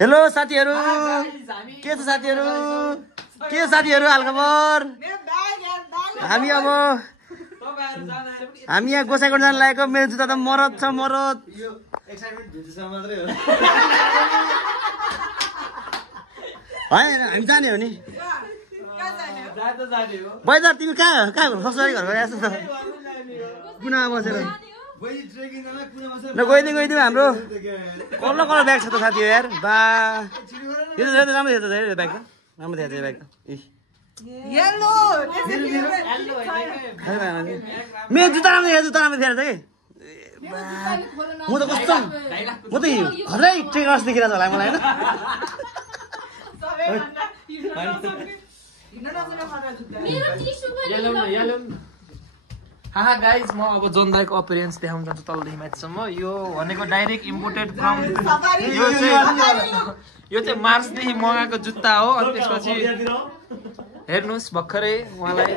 Hello साथीहरु के छ साथीहरु के साथीहरु हालखबर हामी अब हामी यहाँ गोसाइकोट जान लागेको मेरो जुत्ता त मरद छ मरद यो एक्साइटमेन्ट भिडियोसम्म मात्रै हो हैन हामी जाने हो नि कहाँ जाने हो जा त जाने हो बजार तिमी कहाँ फसरी घर गएछ त कुना बसेर ल गइदिउँ हाम्रो कल्लो ब्याग छ त साथी यार बा यो त राम्रो थियो त ब्याग त राम्रो थियो त्यो ब्याग त येलो मेरो जुत्ता राम्रो थियो त कि म त कस्तो म त खरै ट्रेनर्स देखिरहेको होला मलाई हैन हाहा गाइज म अब जोन दाइको अपीयरेन्स देखाउन चाहन्छु तलदेखि माथिसम्म यो भनेको डाइरेक्ट इम्पोर्टेड फ्रम यो चाहिँ मार्चदेखि मगाएको जुत्ता हो अनि त्यसपछि हेर्नुहोस् भर्खरै उहाँलाई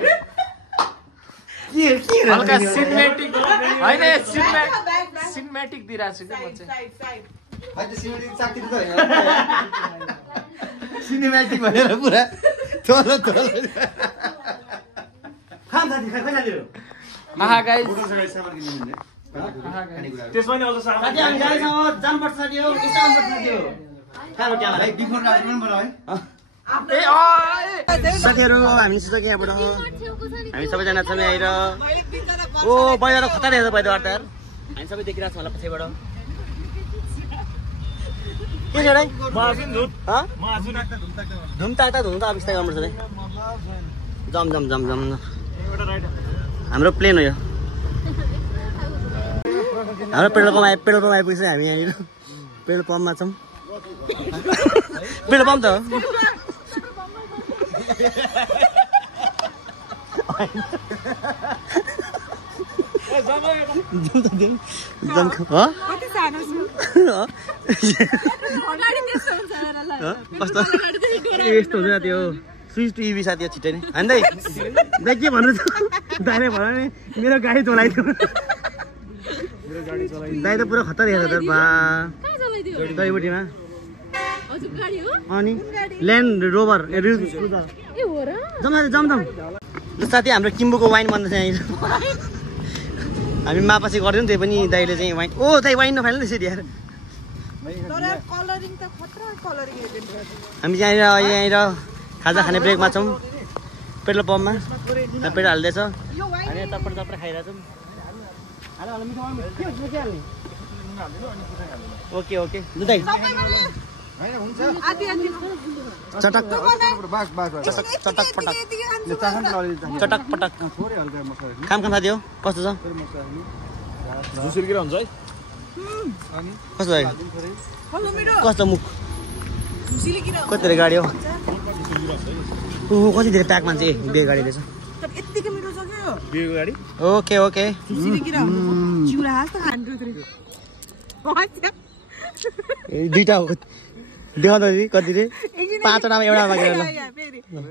हल्का सिनेमेटिक होइन सिनेमेटिक दिइरहेको छु कि म चाहिँ सिनेमेटिक भनेर पुरा थोलो खाम साथी खै साथीहरु आहा गाइस त्यसमा नि अझ सामान साथी हामी गाडीसँग जानुपर्छ साथी हो किसान पर्छ साथी हो खानु क्या भाइ बिफोर राख्नु पनि पर्यो है साथीहरु हामी सुतेको यहाँबाट हामी सबैजना छौँ आएर ओ बजार खतरा देख्छ बजार यार हामी सबै देखिरहेको छौँ होला पछिबाट के छ रे धुमताक्दा धुमता बिस्तारै गर्नुपर्छ रे जम हाम्रो प्लेन हो यो हाम्रो पेट्रोल पम्प आइपुगेछ हामी यहाँनिर पेट्रोल पम्पमा छौँ पेट्रोल पम्प त यस्तो हुन्छ त्यो स्विच टिभी साथी छिट्टै नै होइन दाइ के भन्नु छ दाइले भन्यो नि मेरो गाडी चलाइदियो दाइ त पुरा खतरा हेर्छ त बा दहीबोटीमा अनि ल्यान्ड रोभर जम साथी हाम्रो किम्बुको वाइन बन्दैछ यहीँ हामी मापासी गरिदिउँ त्यही पनि दाइले चाहिँ वाइन ओ दाइ वाइन नफाल्नु नि त्यसरी यार हामी यहाँनिर खाजा खाने ब्रेकमा छौँ पेट्रोल पम्पमा पेट्रोल हाल्दैछ हामी तर्पण खाइरहेछौँ ओके चटक पटक खाम साथी हो कस्तो छ हुन्छ है कस्तो भयो कस्तो मुख कति धेरै गाडी हो कति धेरै प्याक मान्छे बिहे गाडी रहेछ ओके दुईटा हो देखाउँदा कति रे 5 वटामा एउटा मागेर ल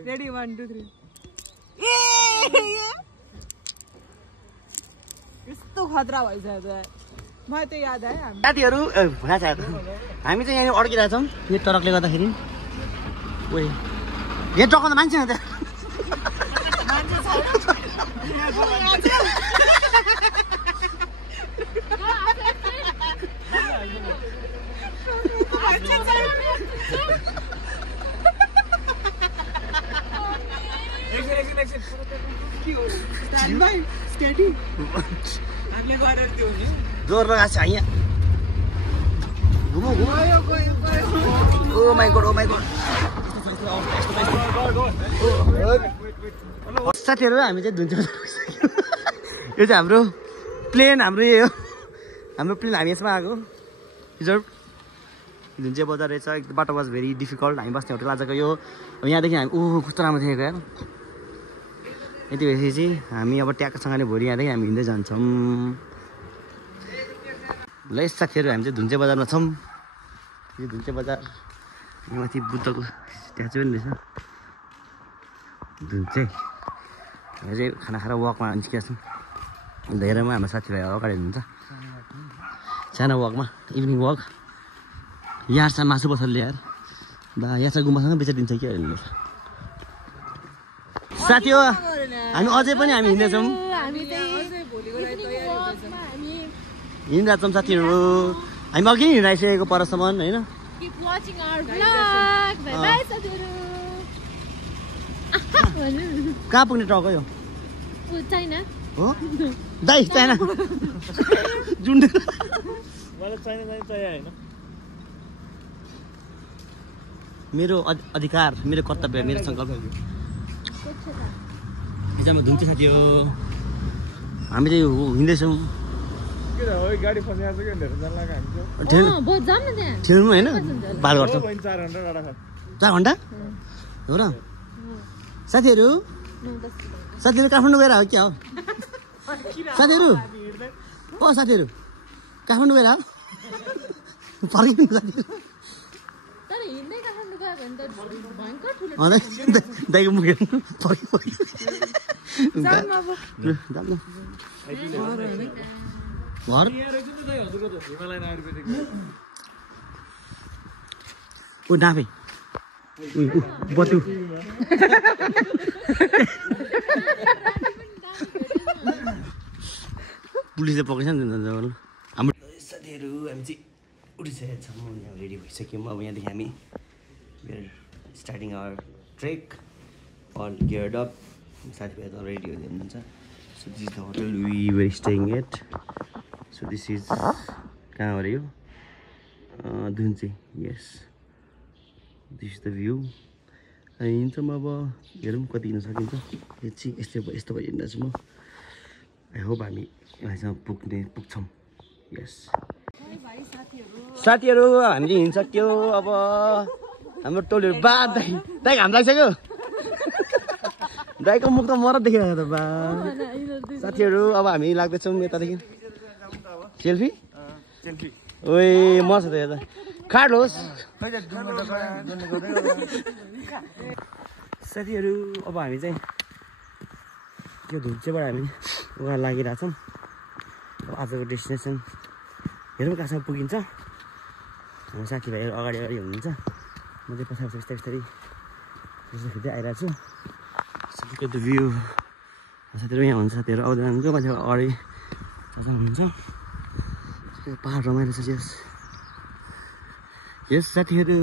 रेडी 1 2 3 यस्तो खतरा भइसक्यो मलाई त याद आयो साथीहरु हामी चाहिँ यहाँ अड्किरहेको छौँ यो ट्रकले गर्दाखेरि ओए यो ट्रकमा त मान्छे छ जोर लगाएको छ यहाँ घुमो ओ माई गॉड साथीहरु हामी चाहिँ धुन्छ यो चाहिँ हाम्रो प्लेन हाम्रो यही हो हाम्रो प्लेन हामी यसमा आएको रिजर्भ धुन्चे बजार रहेछ एकदम बाटो वाज भेरी डिफिकल्ट हामी बस्ने होटल आजको यो यहाँदेखि हामी कस्तो राम्रो देखेको यार यति भएपछि हामी अब ट्याकसँगले भोलि यहाँदेखि हामी हिँड्दै जान्छौँ ल यस साथीहरु हामी चाहिँ धुन्चे बजारमा छौँ यो धुन्चे बजार माथि बुद्धको स्ट्याचु पनि रहेछ धुन्चे हामी चाहिँ खाना खाएर वकमा निस्किएको छौँ धेरैमा हाम्रो साथीभाइ अगाडि हुनुहुन्छ सानो वकमा इभिनिङ वक यार सा मासु पसलले यार बा यहाँ चाहिँ गुम्बासँग बेचिदिन्छ कि अहिले साथी हो हामी अझै पनि हामी हिँड्दैछौँ हिँडिरहेछौँ साथीहरू हामी अघि हिँडिरहेको परसम्म होइन कहाँ पुग्ने ट्रक हो यो हो दाइ चाइना जुन मेरो अधिकार मेरो कर्तव्य मेरो सङ्कल्प हिजोमा धुम्ती साथी हो हामी चाहिँ हिँड्दैछौँ ठेल्नु होइन बाल गर्छौँ 4 घन्टा हो र साथीहरू काठमाडौँ गएर हो क्या हो साथीहरू काठमाडौँ गएर हो फर्किनु साथीहरू दाइको मुख हेर्नु घर ओ डाँफे बतु पुलिसले पक्रेछ नि हाम्रो साथीहरू हामी चाहिँ उठिसकेका छौँ रेडी भइसक्यौँ अब यहाँदेखि हामी starting our trek all geared up साथीभाइ त रेडी हुनुहुन्छ so this is the hotel we were staying at so this is कहाँ हो र यो Dhunche yes this is the view हिँड्छौँ अब हेरौँ कति हिँड्न सकिन्छ यो चाहिँ यस्तो भयो हिँड्दैछु म आई होप हामी यहाँसम्म पुग्छौँ यस साथीहरू हामी चाहिँ हिँडिसक्यो अब हाम्रो टोलीहरू बा दाइ घाम लागिसक्यो दाइको मुख त मर देखिरहेको त बा साथीहरू अब हामी लाग्दैछौँ यतादेखि सेल्फी ओए मस्त त यता खाडोस् साथीहरू अब हामी चाहिँ यो धुम्चेबाट हामी उहाँ लागिरहेछौँ अब आजको डेस्टिनेसन हेरौँ कहाँसम्म पुगिन्छ हाम्रो साथीभाइहरू अगाडि हुनुहुन्छ म चाहिँ पछाडि बिस्तारै खिच्दै आइरहेको छु साथीको त्यो भ्यू साथीहरू यहाँ हुन्छ साथीहरू आउँदैन हुन्छ मान्छे अगाडि हुनुहुन्छ पहाड रमाइलो छ यस साथीहरू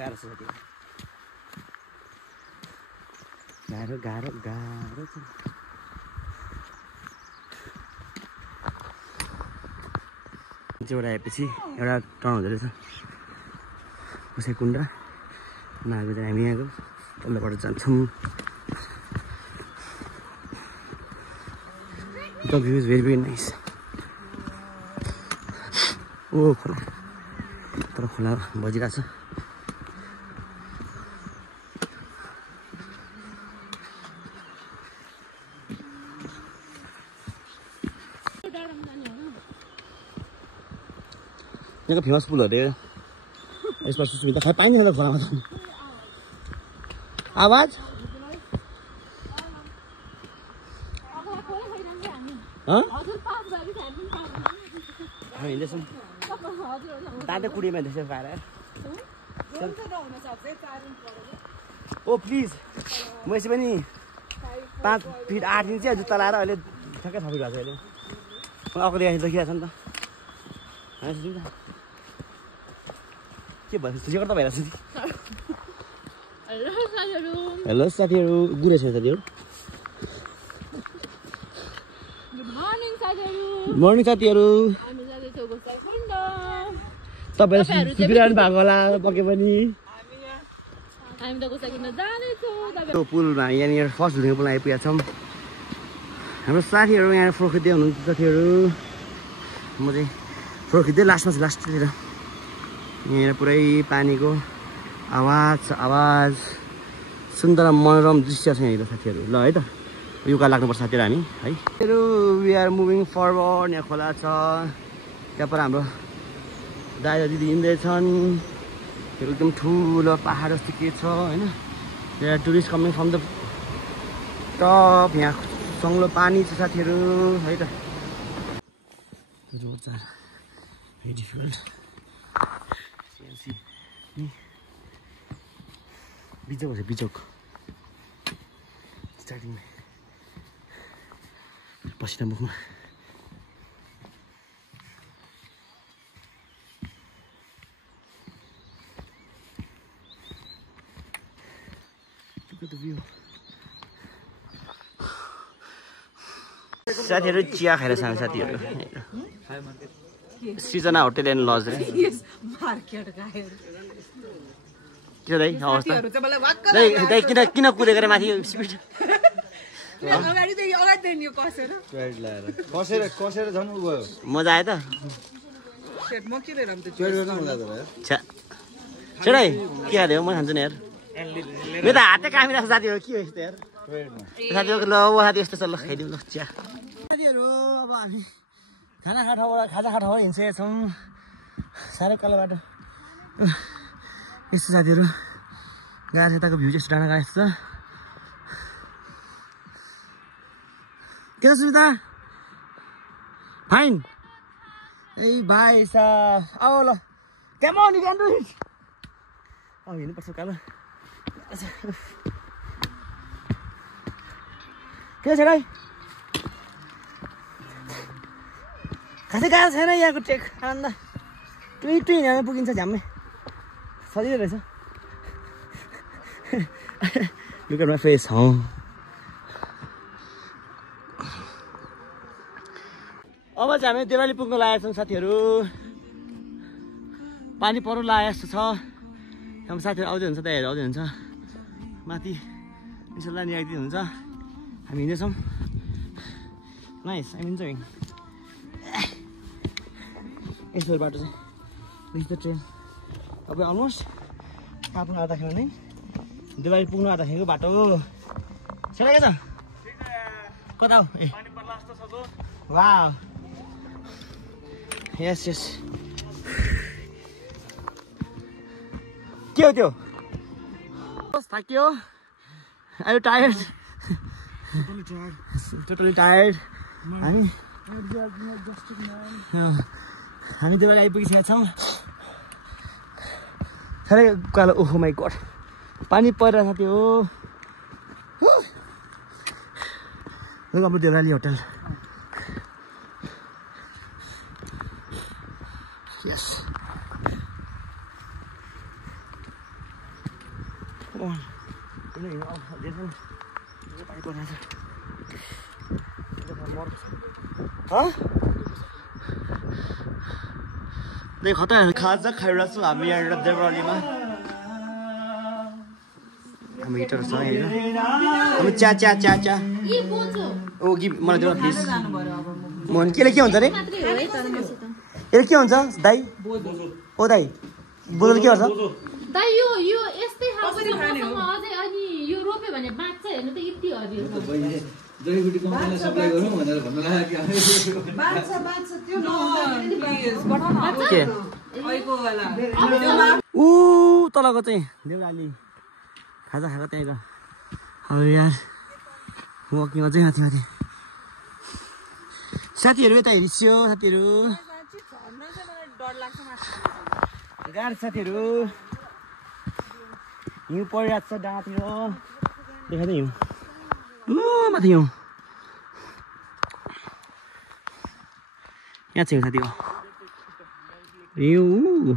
गाह्रो छ साथीहरू गाह्रो छ मान्छेबाट आएपछि एउटा टर्न हुँदो रहेछ कसै कुण्डा नआएको चाहिँ हामी यहाँको तल्लोबाट जान्छौँ the view is very nice ओ खोला तर खोला बजिरहेछ यहाँको फेमस पुलहरू यसमा सुस्मिता खाइ पाइन्छ त खोलामा त आवाज हिँड्दैछौँ तातो कुडीमा त्यसो पाएर ओ प्लिज म यसै पनि 5 फिट 8 इन्च जुत्ता लाएर अहिले ठ्याक्कै 6 फिट भएको छ अहिले म अर्को देखिरहेको छ नि त के भयो सुझेको त भइरहेको छ हेलो साथीहरू गुड छ साथीहरू मर्निङ साथीहरू तपाईँहरू सुतिरहनु भएको होला पके पनि पुलमा यहाँनिर फर्स्ट धुने पुल आइपुगेका छौँ हाम्रो साथीहरू यहाँ फोटो खिच्दै हुनुहुन्छ साथीहरू म चाहिँ फोटो खिच्दै लास्टमा छु लास्टतिर यहाँ पुरै पानीको आवाज सुन्दर मनोरम दृश्य छ यहाँनिर साथीहरू ल है त युका लाग्नुपर्छ साथीहरू हामी है वी आर मुभिङ फरवर्ड यहाँ खोला छ त्यहाँ पर हाम्रो दाइ दिदी हिँड्दैछन् एकदम ठुलो पहाड जस्तो के छ होइन यहाँ tourist coming from the top यहाँ सङ्लो पानी छ साथीहरू है त Beautiful. बिजोक छ बिजोक स्टार्टिङ पसिना मुखमा साथीहरू चिया खाएर सानो साथीहरू सृजना होटेल एन्ड लज रे के दाइ अवस्था दाइ किन कुदेको रे माथि स्पिड कसेर झन् उ गयो मजा आयो त छोडै के खाँदै हो म खान्छु नि यार मेरो त हातै कामिरहेको साथी हो के हो यस्तो यार साथीहरू ल साथी यस्तो छ ल खाइदिउँ ल चिया साथीहरू अब हामी खाना खा ठाउँबाट खाजा खा ठाउँबाट हिँड्छेका छौँ साह्रै कालो बाटो यस्तो साथीहरू गाछ यताको भ्यू चाहिँ डाँडा गएको छ के छ सुविधा फाइन ए भाइ साहब अब ल क्यामो निकाल्नु अब हिँड्नुपर्छ कालो के छ भाइ खासै गाह्रो छैन यहाँको ट्रेक आनन्द टुई हिँडेर पुगिन्छ झ्याम्मै सजिलो रहेछ लुक एट माई फेस हौ अब चाहिँ हामी देवाली पुग्न लागेका छौँ साथीहरू पानी पर्नु लागेको जस्तो छ हाम्रो साथीहरू आउँदै हुन्छ त्यहाँ हेरेर आउँदै हुन्छ माथि इन्सल्ला नि आइदिनु हुन्छ हामी हिँड्दैछौँ नाइस आइम इन्जोइङ यस्तो बाटो चाहिँ दिस द ट्रेन तपाईँ अलमोस्ट कहाँ पुग्नु आँट्दाखेरि नै देवाली पुग्नु आँट्दाखेरिको बाटो सेला के छ कता हो ए वाउ यस यस के हो त्यो थाक्यो आई टायर्ड टोटली टायर्ड हामी देवाली आइपुगिसकेका छौँ साह्रै उकालो ओहो माई गड पानी परिरहेको साथी हो हाम्रो देवाली होटल यस खतरा खाजा खाइरहेको छौँ हामी यहाँनिर देवरालीमा हाम्रो हिटर छ होइन हामी च्या च्या च्या च्या ओ कि मलाई देऊ प्लिज मोहन केले के हुन्छ अरे यसले के हुन्छ दाइ ओ दाइ बोतल के गर्छ दाइ यो यस्तै खालको अझै अनि यो रोप्यो भने बाँच्छ हेर्नु त यति हरियो जडीबुटी कम्पनीलाई सप्लाई गरौँ भनेर भन्नु लाग्यो ऊ तलको चाहिँ देउराली खाजा खाएको त्यहीँको अब यार वकिङ अझै माथि माथि साथीहरू यता हेरिसियो साथीहरू गाह्रो साथीहरू हिउँ परिरहेको छ डाँडातिर देखाउँदै हिउँ माथि हिउँ यहाँ छ साथी हो हिउँ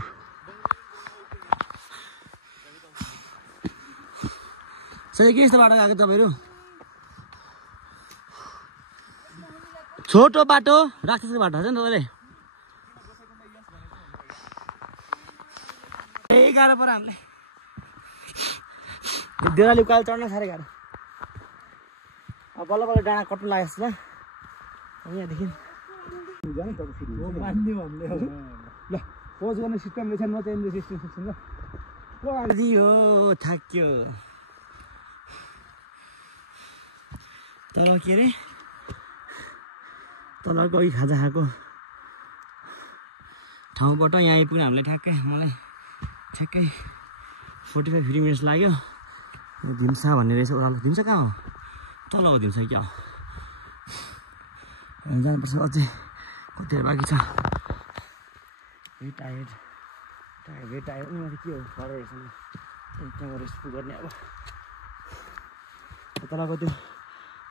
सही के यस्तो बाटो गएको तपाईँहरू छोटो बाटो राक्षसको बाटो छ नि तपाईँले यही गाह्रो पर्यो हामीलाई देउराली उकालो चढ्न साह्रै गाह्रो अब बल्ल बल्ल डाँडा कट्नु लागेको छ यहाँदेखि ल पोज गर्ने सिस्टम रहेछ नचाहिने सिस्टम हो थाक्यो तल के अरे तलको अघि खाजा खाएको ठाउँबाट यहाँ आइपुग्न हामीलाई मलाई ठ्याक्कै 45-50 मिनट्स लाग्यो धिम्सा भन्ने रहेछ ओह्रालो धिम्सा कहाँ हो तल हो धिम्सा क्या हो जानुपर्छ अझै कतिहरू बाँकी छ भेरी टायर्ड उनीहरू के हो गरेर रहेछन् त्यहाँ रेस्ट गर्ने अब तलको त्यो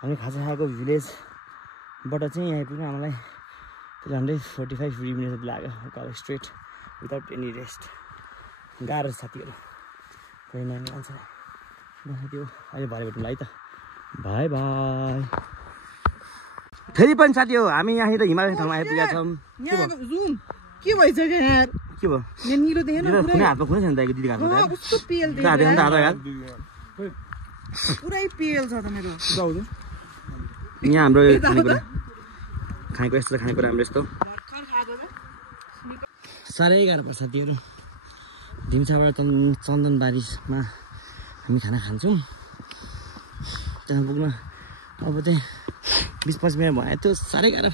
हामी खाजा खाएको भिलेजबाट चाहिँ यहाँ आइपुग्नु हामीलाई 345 मिनट लाग्यो उकालो स्ट्रेट विदाउट एनी रेस्ट गाह्रो साथीहरू कोही नानी आउँछ त्यो अहिले भरे भेटौँला है त बाई बाई फेरि पनि साथी हो हामी यहाँनिर हिमालयन ठाउँमा आइपुगेका छौँ के भइसक्यो यार के भयो यहाँ निलो देखेन कुनै हातमा कुनै छैन दाइको दिदीको हातमा कस्तो पेल पुरै पेल छ त मेरो यहाँ हाम्रो खानेको यस्तो खानेकुरा हाम्रो यस्तो साह्रै गाह्रो पर्छ साथीहरू ढिम्साबाट चन्दनबारीमा हामी खाना खान्छौँ त्यहाँ पुग्न अब चाहिँ 20-25 मिनट भयो त्यो साह्रै गाह्रो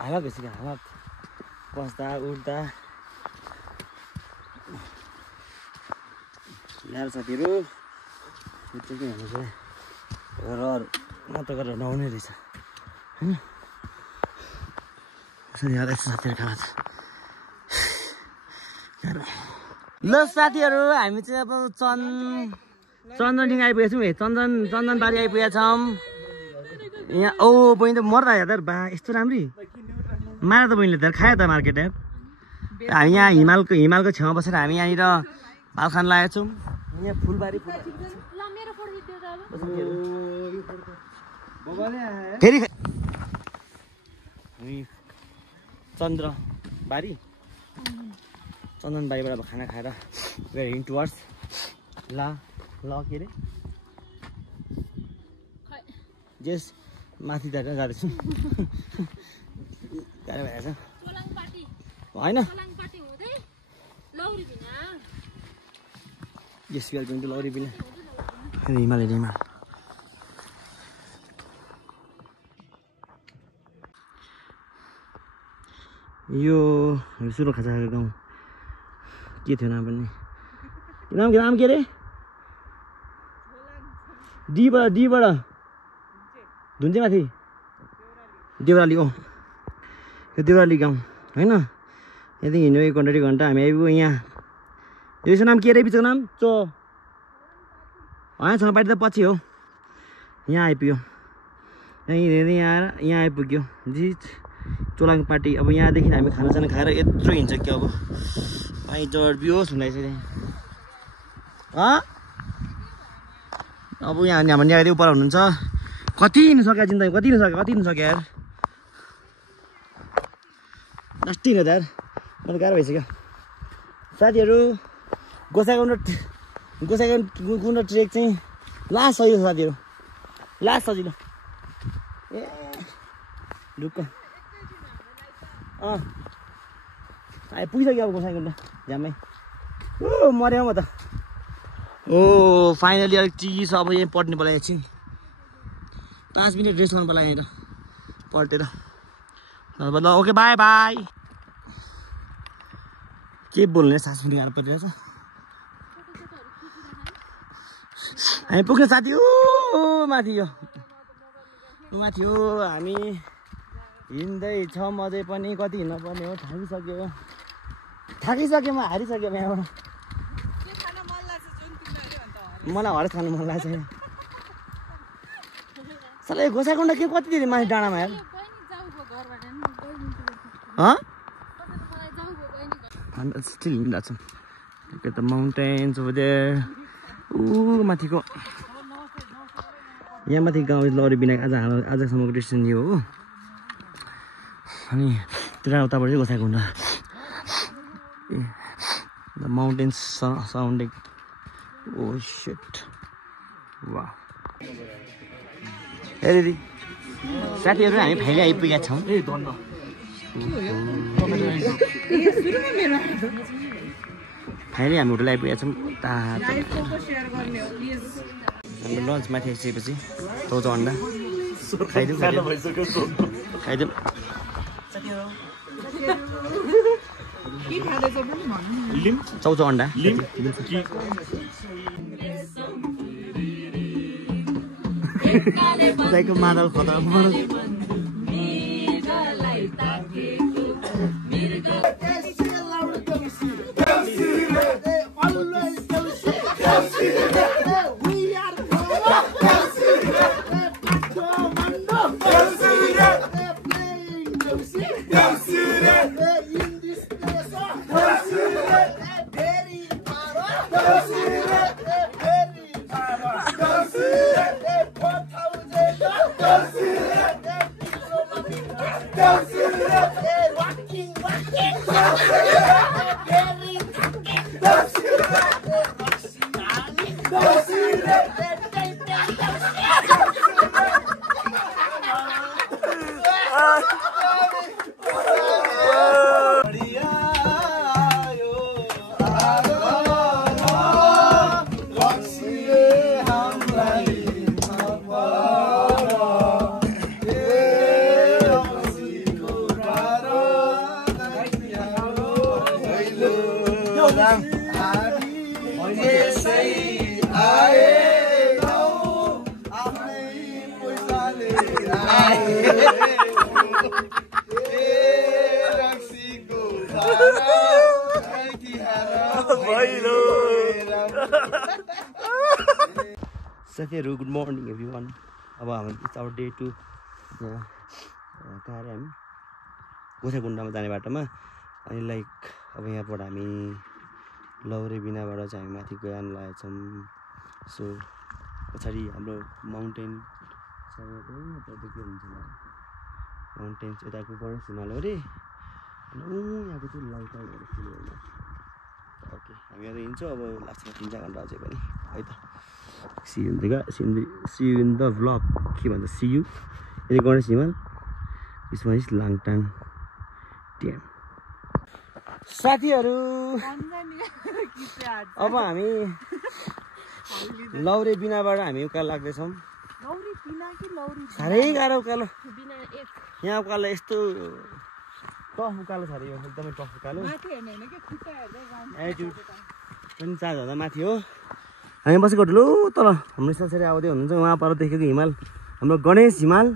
हालत भइसक्यो हालत बस्दा उठ्दा गाह्रो साथीहरू र म त गरेर नहुने रहेछ होइन साथीहरू खाना ल साथीहरू हामी चाहिँ अब चन्दनडिङ आइपुगेको छौँ चन्दनबारी आइपुगेका छौँ यहाँ ओ बहिनी त मर्दा हेर्दा बा यस्तो राम्री मार त बहिनीले त खायो त मार्केट यार हामी यहाँ हिमालको छेउमा बसेर हामी यहाँनिर भात खान लागेको छौँ यहाँ फुलबारी फेरि चन्दनबारीबाट अब खाना खाएर हिँड टुवर्ड्स ल के अरे जेस माथि जाँदैछु गाह्रो भइरहेछ होइन यस वेलकम टु लौरी बिना हिमाल यो सुरु खाजा खाएको गाउँ के थियो नाम पनि नाम के अरे डीबाट धुन्चे माथि देउराली यो देउराली गाउँ होइन यदि हिँड्यो 1 घन्टा 2 घन्टा हामी आइपुग्यो यहाँ यसको नाम के अरे बिचको नाम होइन छपाटी त पछि हो यहाँ आइपुग्यो यहाँ आइपुग्यो जी चोलाङ पार्टी अब यहाँदेखि हामी खानासाना खाएर यत्रो हिँड्छ कि अब पाइ जड बियोस हुँदैछ अब यहाँ हाम्रो यहाँदेखि उपर हुनुहुन्छ कति हिँड्नु सक्यो जिन्दगी कति हिँड्नु सक्यो यार लास्टी हो यार मलाई गाह्रो भइसक्यो साथीहरू गोसाइकुण्ड ट्रेक चाहिँ लास्ट सजिलो साथीहरू लास्ट सजिलो ए ढुक्क पुगिसक्यो अब गोसाइकुण्ड झ्याम्मै ओ मर्यो म त ओ फाइनली अलिक चिज अब यहाँ पढ्ने बेला एकछिन 5 मिनट रेस्ट गर्नु पर्ला यहाँनिर पल्टेर ल ओके बाई बाई के बोल्ने सास पनि गाह्रो परिरहेछ हामी पुग्ने साथी माथि हो हामी हिँड्दैछौँ अझै पनि कति हिँड्नु पर्ने हो थाकिसक्यो म हारिसक्यो यहाँबाट मलाई हरेस खानु मन लाग्छ साला गोसाइकुण्ड के कति धेरै माथि डाँडामा यार I'm still in that. Look at the mountains over there. माथिको यहाँ माथि गाउँ लौरी बिना आजसम्मको डिस्टेन्स यो हो अनि त्यहाँ उताबाट चाहिँ Gosaikunda the mountains surrounding. Oh shit. Wow. Hey दिदी साथीहरु हामी फाइनली आइपुगेका छौं फाइनली हामी होटल आइपुगेका छौं हाम्रो लन्च माथि आइसकेपछि चौचौ अन्डा खाइदिउँ चौचौ अन्डा तपाईँको मादल खतरा साथीहरू गुड मर्निङ एभ्रिवान। अब हामी इट्स आवर डे 2 यहाँ कहाँ अरे हामी गोसाइकुण्डमा जाने बाटोमा। अनि लाइक अब यहाँबाट हामी लौरे बिनाबाट चाहिँ हामी माथि गयान लागेका छौँ। सो पछाडि हाम्रो माउन्टेन के हुन्छ माउन्टेन्स यताको गणेश हिमाल अरे अनि यहाँको चाहिँ लाइटहरू फुल होइन। ओके हामी यहाँ हिँड्छौँ अब लाग्छ 3-4 घन्टा अझै पनि है त। See you in the vlog के भन्छ सी यु। यदि गणेश हिमाल यसमा इज लाङटाङ ड्याम। साथीहरू अब हामी लौरे बिनाबाट हामी उकालो लाग्दैछौँ। साह्रै गाह्रो उकालो यहाँ उकालो यस्तो टफ उकालो छ अरे यो एकदमै टफ उकालो। एटिट्युड पनि 4000 माथि हो। हामी बसेको ठुलो तल हाम्रो यसरी आउँदै हुनुहुन्छ उहाँ पर देखेको हिमाल हाम्रो गणेश हिमाल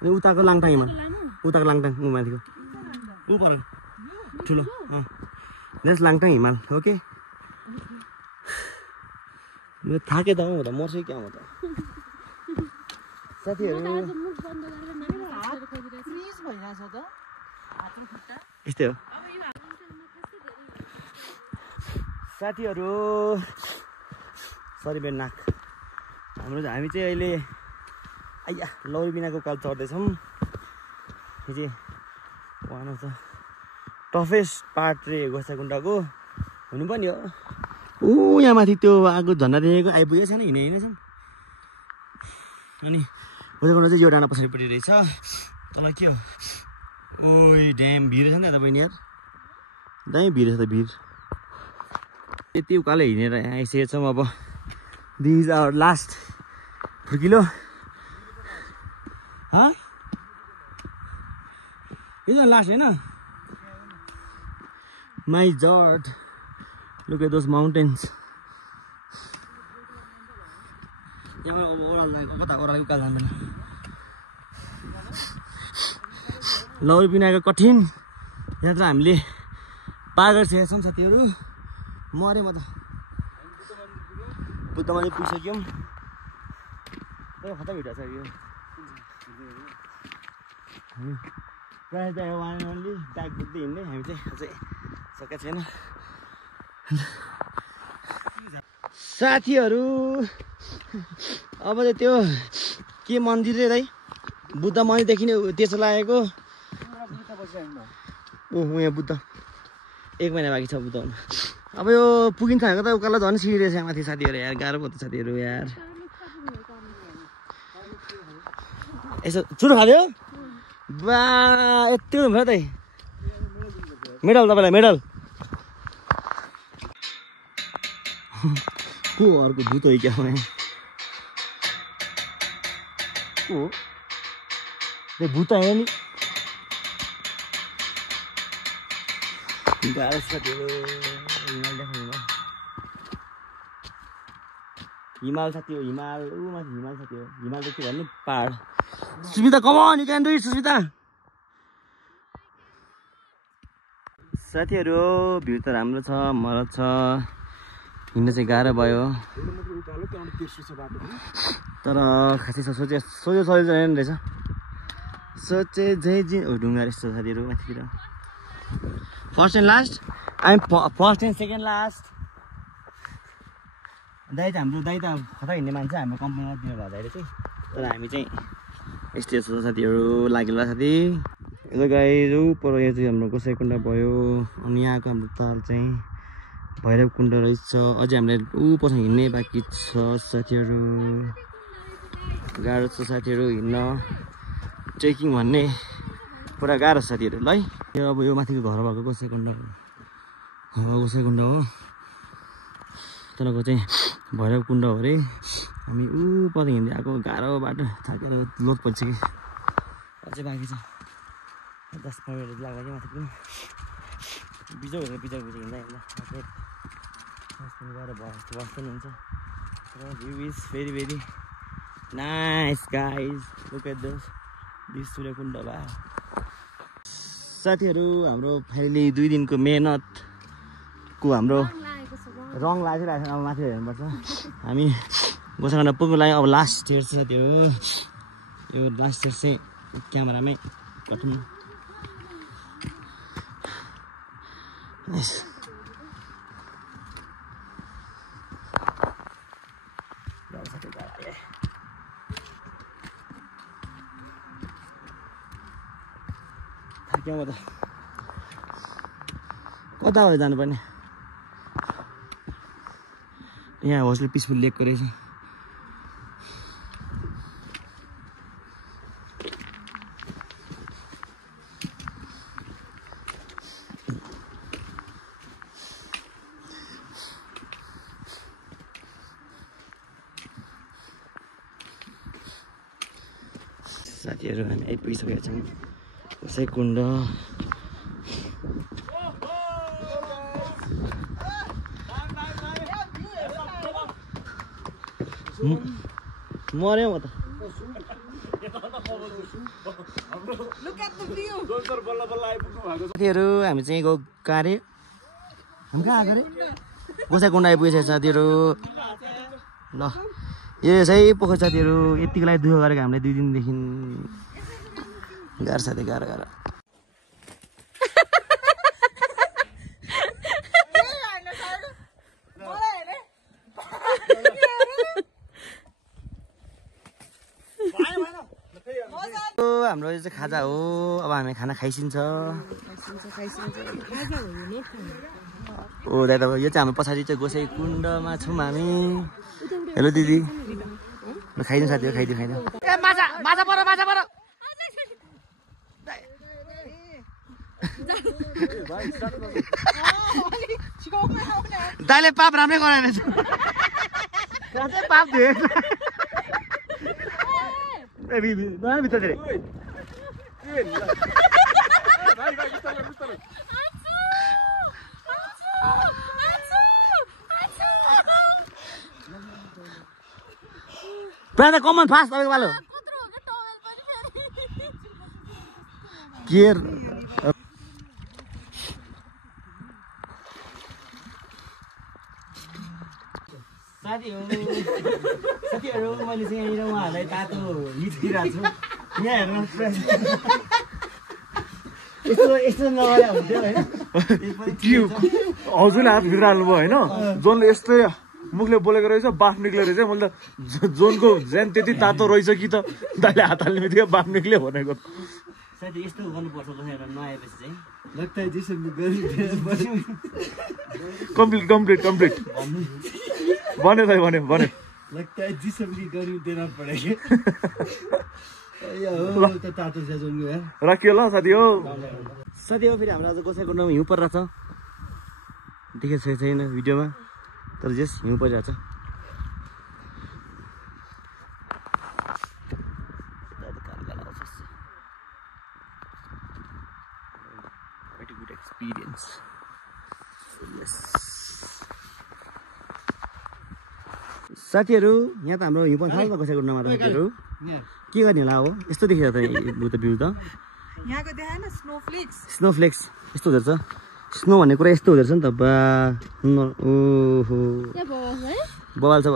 अनि उताको लाङटाङ हिमाल उताको लाङटाङ ऊ माथिको ऊ पर ठुलो जस लाङटाङ हिमाल ओके। म थाके त म त मर्छु क्या म त। साथीहरू यस्तै हो साथीहरू। सरी बेन नाक हामी चाहिँ अहिले आइया लौरे बिनाको उकालो चढ्दैछौँ। यो चाहिँ one of the toughest part रे गोसाइकुण्डको हुनु पनि हो। ऊ यहाँ माथि त्यो आगो झन्डा देखेको आइपुगेको छैन हिँडेछन्। अनि गोसाइकुण्ड चाहिँ यो डाँडा पछाडिपट्टि रहेछ तल के हो ओइ ड्याम भिड छ नि त बहिनीहरू दामी भिड छ त भिड। यति उकालो हिँडेर यहाँ आइसकेको छौँ। अब दिस इज आवर लास्ट फुर्किलो यो लास्ट होइन माई जर्ड लुक एट दोज माउन्टेन्स। कता ओह्रालो उकालो जाँदैन। लौरे बिनाको कठिन यात्रा हामीले पार गरिसकेका छौँ साथीहरू। मरेँ म त बुद्ध मन्दिर पुगिसक्यौँ। खतरा भिडियो छ यो प्रायः त वान एन्ड ओन्ली ब्याग बुझ्दै हिँड्ने हामी चाहिँ अझै सकेका छैन। साथीहरू अब चाहिँ त्यो के मन्दिर रे दाइ बुद्ध मन्दिरदेखि नै त्यसो लागेको। ओहो यहाँ बुद्ध 1 महिना बाँकी छ बुद्ध हुन। अब यो पुगिन्छ भनेको त उकालो झन् सिँढी रहेछ माथि साथीहरू यार गाह्रो भयो त साथीहरू यार। यसो चुरो खाँदै बा यति भयो त मेडल तपाईँलाई मेडल को अर्को भूत हो क्या को त्यो भूत आयो नि गाह्रो साथीहरू। हिमाल देखाउनु हिमाल साथी हो हिमाल ऊ माथि हिमाल साथी हो हिमाल त के भन्नु पहाड। Sushmita come on you can do it Sushmita. साथीहरू भ्यू त राम्रो छ मरद छ हिँड्न चाहिँ गाह्रो भयो तर खासै सोचे छैन रहेछ सोचे झै ढुङ्गा रहेछ साथीहरू माथितिर first and last first and second last दाइ त हाम्रो दाइ त खतरा हिँड्ने मान्छे हाम्रो कम्पनीमा दिनु भयो दाइले चाहिँ तर हामी चाहिँ यस्तै छ साथीहरू लाग्यो होला साथी यो गाइज पर यहाँ चाहिँ हाम्रो गोसाइकुण्ड भयो अनि यहाँको हाम्रो तल चाहिँ भैरव कुण्ड रहेछ अझै हामीलाई पछि हिँड्ने बाँकी छ साथीहरू गाह्रो छ साथीहरू हिँड्न ट्रेकिङ भन्ने पुरा गाह्रो छ साथीहरू ल यो अब यो माथिको घर भएको गोसाइकुण्ड हो तरको चाहिँ भैरव कुण्ड हो अरे हामी पर हिँड्दै आएको गाह्रो बाटो थाकेर लोड परिसक्यो अझै बाँकी छ 10 मिनट लाग्ला कि माथि बिजो हिँड्दा गाह्रो भयो जस्तो हुन्छ view is very nice guys look at this Suryakund भयो साथीहरू हाम्रो फाइनली 2 दिनको मेहनतको हाम्रो रङ लागिरहेको छ अब माथि हेर्नुपर्छ हामी गोसाइकुण्ड पुग्नु लागि अब लास्ट स्टेज छ साथीहरू यो लास्ट स्टेज चाहिँ क्यामेरामै कटौँ थाक्यो म त कता हो जानुपर्ने यहाँ होस्टेल पिसफुल लेकको रहेछ साथीहरू हामी आइपुगिसकेका छौँ गोसाइकुण्ड मर्यो म त साथीहरू हामी चाहिँ गयो कहाँ अरे हामी कहाँ आएको अरे गोसाइकुण्ड आइपुगेको छ साथीहरू ल यो चाहिँ पोखरी साथीहरू यतिको लागि दुःख गरेको हामीले 2 दिनदेखि गाह्रो साथी गाह्रो हाम्रो यो चाहिँ खाजा हो अब हामी खाना खाइसिन्छ ओ दाइ त यो चाहिँ हाम्रो पछाडि चाहिँ गोसाइकुण्डमा छौँ हामी हेलो दिदी खाइदिउँ साथीहरू खाइदिउँ ए माछा पर दाइले पाप राम्रै गराएन पाप दिए भित्र प्रायः कमन फास्ट तपाईँको पालो केयर साथीहरू मैले चाहिँ यहाँनिर उहाँहरूलाई तातो लिइदिइरहेको छु यहाँ हेर्नुहोस् यस्तो नगरे हुन्थ्यो होइन हजुरले हात भित्र हाल्नुभयो होइन जोनले यस्तै मुखले बोलेको रहेछ बाफ निक्लेको रहेछ मैले त जोनको ज्यान त्यति तातो रहेछ कि त दाइले हात हाल्ने बित्तिकै बाफ निक्ल्यो भनेको साथी यस्तो गर्नुपर्छ नआएपछि चाहिँ कम्प्लिट भन्यो दाइ भन्यो राखियो ल साथी हो फेरि हाम्रो आज गोसाइकुण्डमा हिउँ परिरहेको छ देखेको छैन भिडियोमा तर जस हिउँ परिरहेको छ experience. Yes. साथीहरू यहाँ त हाम्रो हिउँ पनि छ त गोसाइकुण्डमा साथीहरू के गर्ने होला हो यस्तो देखेर त भ्यू त यहाँको देखाएन स्नोफ्लेक्स यस्तो हुँदो रहेछ स्नो भन्ने कुरा यस्तो हुँदो रहेछ नि त बा ओहो बवाल छ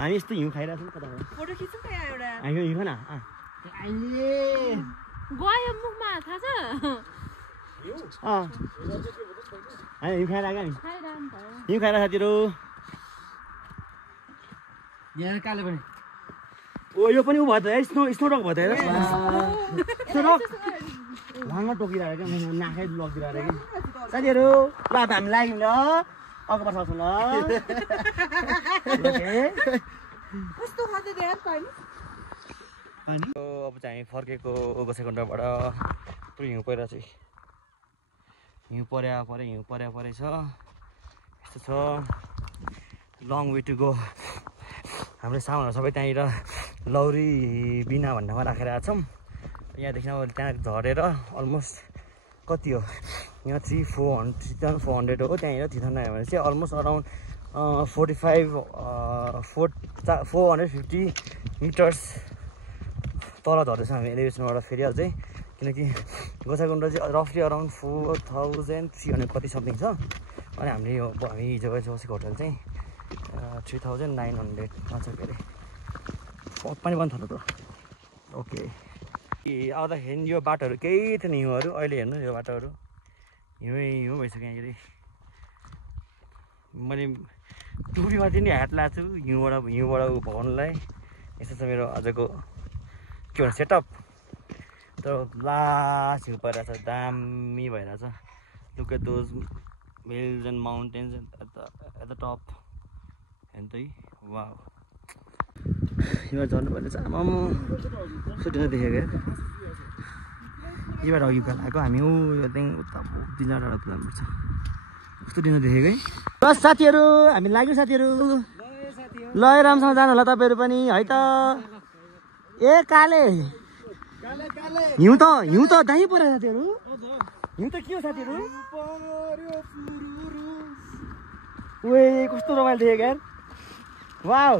हामी यस्तो हिउँ खाइरहेको छौँ कता फोटो खिच्नु त यहाँ एउटा हामी हिउँ खान गयो मुखमा थाहा छ हामी हिउँ खाएर आएको हिउँ खाएर साथीहरू यहाँ काले पनि ओ यो पनि उ भयो त है स्नो रक भयो त हेर स्नो रक भाँगमा टोकिरहेको क्या नाखै लगिरहेको कि साथीहरू ल अब हामी लाग्यौँ ल अगाडि पर्छ ल कस्तो खाँदै देखाएको पानी अब चाहिँ हामी फर्केको गोसाइकुण्डबाट पुरै हिउँ पहिरो चाहिँ हिउँ परे छ यस्तो छ लङ वे टु गो हाम्रो सामानहरू सबै त्यहाँनिर लौरी बिना भन्नेमा राखेर आएको छौँ यहाँदेखि अब त्यहाँ झरेर अलमोस्ट कति हो यहाँ 3,400 हो त्यहाँनिर 3,000 आयो भने चाहिँ अलमोस्ट अराउन्ड 450 मिटर्स तल झर्दैछ हामी एलिभेसनबाट फेरि अझै किनकि गोसाइकुण्ड चाहिँ रफली अराउन्ड 4,300 कति समथिङ छ अनि हामी हिजो बसेको होटल चाहिँ 3,900 छ के अरे पानी बन्द थाल्यो त ओके आउँदाखेरि यो बाटोहरू केही थिएन हिउँहरू अहिले हेर्नु यो बाटोहरू हिउँ भइसक्यो यहाँखेरि मैले टुपीमाथि नि ह्याट लगाएको छु हिउँबाट भगाउनुलाई यस्तो छ मेरो आजको के भन्छ सेटअप तर लास्ट हिउँ परिरहेछ दामी भइरहेछ look at those hills and mountains at the top हेर्नु त वा यो झर्नु पर्ने छ आमाम सुटिन देखेको यहीबाट अघि आएको हामी त्यहाँदेखि उता डिनर डाँडा पुग्नुपर्छ कस्तो डिनर देखेको है बस साथीहरू हामी लाग्यो साथीहरू ल राम्रोसँग जानु होला तपाईँहरू पनि है त ए काले हिउँ त दामी पऱ्यो साथीहरू हिउँ त के हो साथीहरू ओए कस्तो रमाइलो देखेको यार वाउ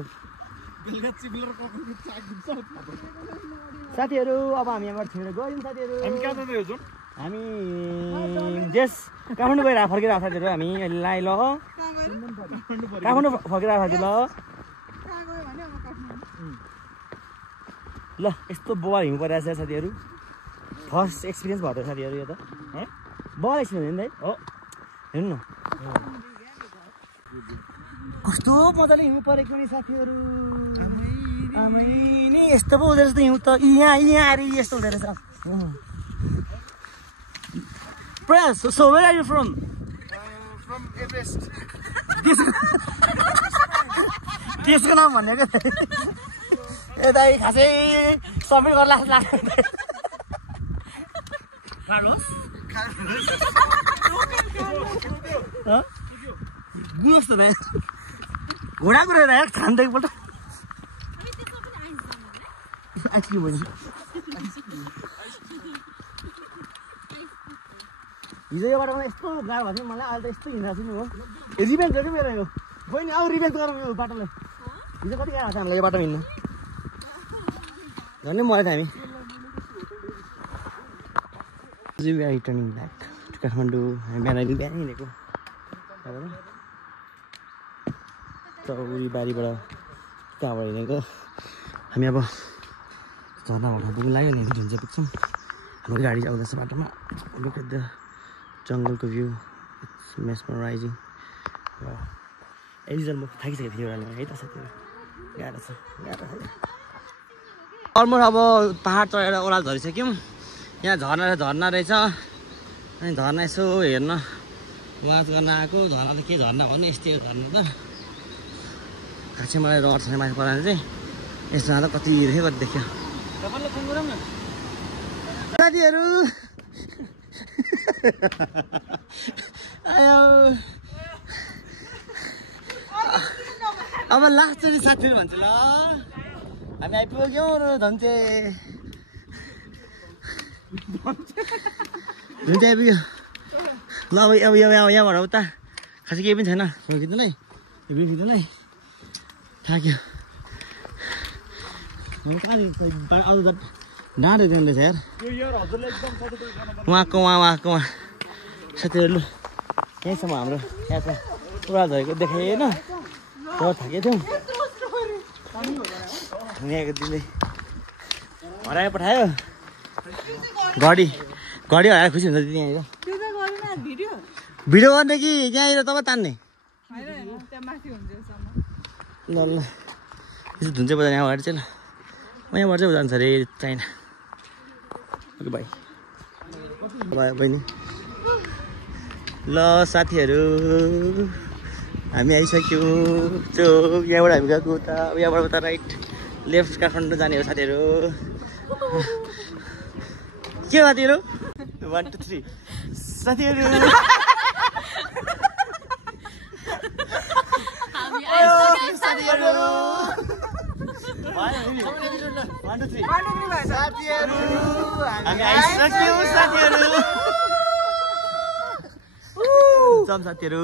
साथीहरू अब हामी यहाँबाट छिरेर गयौँ साथीहरू हामी देश काठमाडौँ गएर फर्किरहेको साथीहरू हामी लाई ल काठमाडौँ फर्किरहेको साथी ल यस्तो बवाल हिउँ परिरहेको छ साथीहरू फर्स्ट एक्सपिरियन्स भयो त साथीहरू यो त बवाल एक्सपिरियन्स है हो हेर्नु न कस्तो मजाले हिउँ परेको नि साथीहरू आमै नि यस्तो पो हुँदो रहेछ त हिउँ त यहाँ आएर यस्तो हुँदो रहेछ प्रयास so where are you from Everest त्यसको नाम भनेको ए दाइ खासै सब्मिट गर्ला लाग्छ गुस त दाइ घोडाको रहेछ यार खान्छ एकपल्ट आइसक्रिम भने हिजो यो बाटोमा यस्तो गाह्रो भएको थियो मलाई अहिले त यस्तो हिँडेको छु नि हो रिभेन्ट गरेँ मेरो यो बहिनी अब रिभेन्ट गरौँ यो बाटोलाई हिजो कति गाह्रो छ हामीलाई यो बाटोमा हिँड्नु झन्डै मऱ्यो त हामी we are returning back to Kathmandu हामी बिहान हिँडेको चौरी बारीबाट त्यहाँबाट हिँडेको हामी अब झर्ना भएर पुग्नु लाग्यो नि झुन्चे पुग्छौँ हाम्रो गाडी आउँदैछ बाटोमा लुक एट द जङ्गलको भ्यू इट्स मेस्मराइजिङ एलिजन म थाकिसकेको थिएँ एउटा है त साथीहरू गाह्रो छ अलमोस्ट अब पाहाड चढेर ओह्रालो झरिसक्यौँ यहाँ झर्ना रहेछ अनि झर्ना यसो हेर्न वाच गर्न आएको झर्ना त के झर्ना भन्ने यस्तै झर्ना त खासै मलाई रहर छैन माथि पराएर चाहिँ यसमा त कति रहेछ कति देख्यो साथीहरू आयो अब लास्ट चाहिँ साथीहरू भन्छ ल हामी आइपुग्यौँ र धन्चे आइपुग्यो ल अब यहाँबाट उता खासै केही पनि छैन खिच्नुलाई यो पनि खिच्नुलाई थाक्यो अरू त डाँडो जाँदैछ यार वहाँको साथीहरू यहीँसम्म हाम्रो यात्रा पुरा भएको देखाइएन तर थाकेको थियौँ यहाँको दिदीले हराएर पठायो घडी हराएर खुसी हुन्छ दिदी यहाँनिर भिडियो गर्ने कि यहाँनिर तपाईँ तान्ने ल ल यसो धुन्छ बजार यहाँबाट चाहिँ ल यहाँबाट चाहिँ जान्छ अरे चाइना ओके भाइ बहिनी ल साथीहरू हामी आइसक्यौँ त्यो यहाँबाट हामी गएको उता यहाँबाट उता राइट लेफ्ट काठमाडौँ जाने हो साथीहरू के हो साथीहरू 1 2 3 साथीहरू साथीहरू